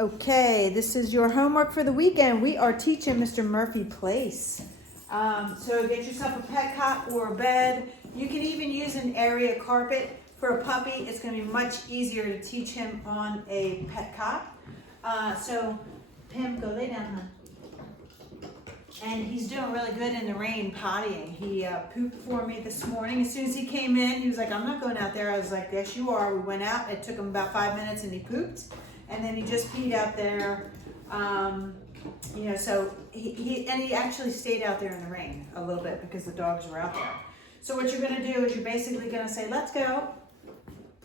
Okay, this is your homework for the weekend. We are teaching Mr. Murphy Place. So get yourself a pet cot or a bed. You can even use an area carpet. For a puppy, it's going to be much easier to teach him on a pet cot. So Pam, go lay down, huh? And he's doing really good in the rain pottying. He pooped for me this morning. As soon as he came in, he was like, I'm not going out there. I was like, yes, you are. We went out. It took him about 5 minutes and he pooped. And then he just peed out there. So he actually stayed out there in the rain a little bit because the dogs were out there. So what you're going to do is you're basically going to say, let's go.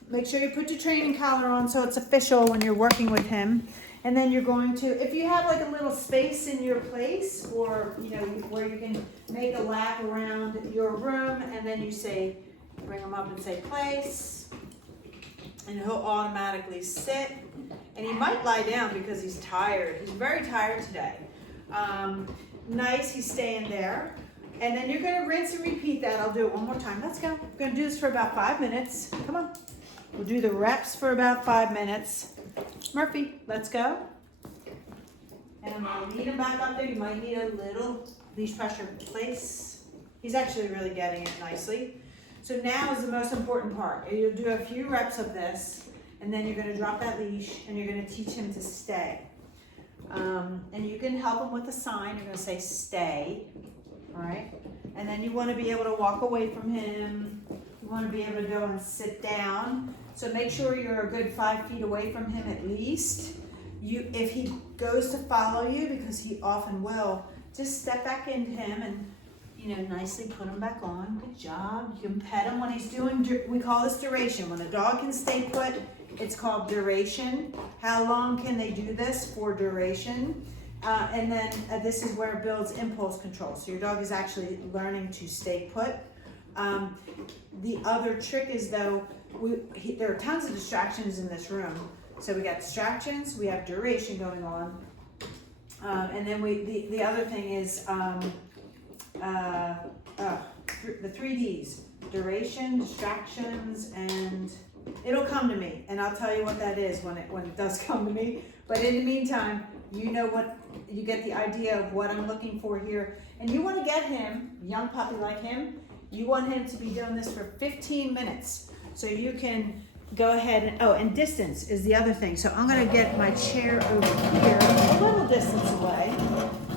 Make sure you put your training collar on so it's official when you're working with him. And then you're going to, if you have like a little space in your place or, where you can make a lap around your room and then you say, bring him up and say place. And he'll automatically sit. And he might lie down because he's tired. He's very tired today. Nice, he's staying there. And then you're gonna rinse and repeat that. I'll do it one more time. Let's go. We're gonna do this for about 5 minutes. Come on. We'll do the reps for about 5 minutes. Murphy, let's go. And I'm gonna lead him back up there. You might need a little leash pressure place. He's actually really getting it nicely. So now is the most important part. You'll do a few reps of this, and then you're gonna drop that leash, and you're gonna teach him to stay. And you can help him with a sign. You're gonna say stay, all right? And then you wanna be able to walk away from him. You wanna be able to go and sit down. So make sure you're a good 5 feet away from him at least. If he goes to follow you, because he often will, just step back into him and nicely put him back on. Good job. You can pet him when he's doing, we call this duration. When a dog can stay put, it's called duration. How long can they do this for duration? And then this is where it builds impulse control. So your dog is actually learning to stay put. The other trick is though, there are tons of distractions in this room. So we got distractions, we have duration going on. And then the other thing is, the 3 Ds, duration, distractions, and it'll come to me, and I'll tell you what that is when it does come to me. But in the meantime, you get the idea of what I'm looking for here. And you want to get him, young puppy like him, you want him to be doing this for 15 minutes. So you can go ahead and distance is the other thing. So I'm going to get my chair over here, a little distance away.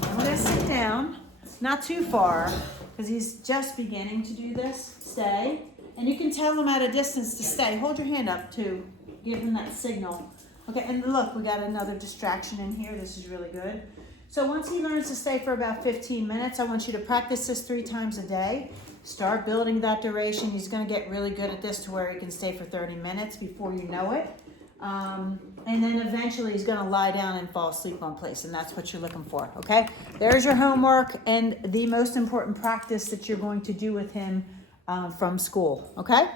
I'm going to sit down. Not too far, because he's just beginning to do this. Stay. And you can tell him at a distance to stay. Hold your hand up to give him that signal. Okay, and look, we got another distraction in here. This is really good. So once he learns to stay for about 15 minutes, I want you to practice this 3 times a day. Start building that duration. He's going to get really good at this to where he can stay for 30 minutes before you know it. And then eventually he's going to lie down and fall asleep on place, and that's what you're looking for, okay? There's your homework and the most important practice that you're going to do with him from school, okay?